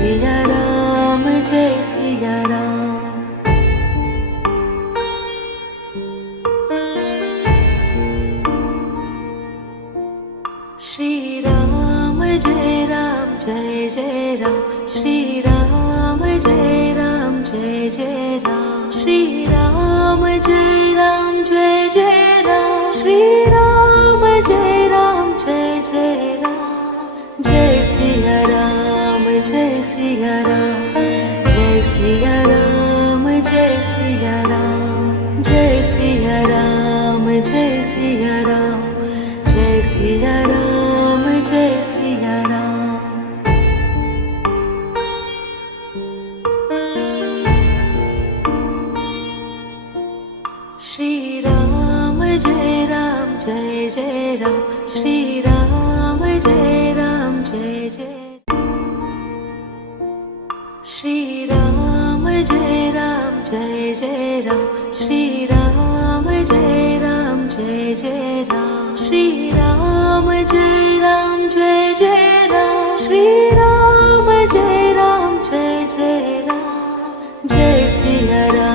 Siya Ram Jai Siya Ram. Shri Ram Jai Ram Jai Jai Ram. Shri Ram Jai Ram Jai Jai Ram. Shri Ram Jai Ram Jai Jai Ram. Shri Ram Jai Ram Jai Jai Ram. Jai Siya Ram Jai Siya Ram. Jai Siya Ram Jai Siya Ram. Jai Siya Ram Jai Siya Ram. Jai Siya Ram Jai Siya Ram. Shri Ram Jai Ram Jai Jai Ram. Shri Ram Jai Ram Jai Jai. Shri Ram Jai Ram Jai Jai Ram. Shri Ram Jai Ram Jai Jai Ram. Shri Ram Jai Ram Jai Jai Ram. Shri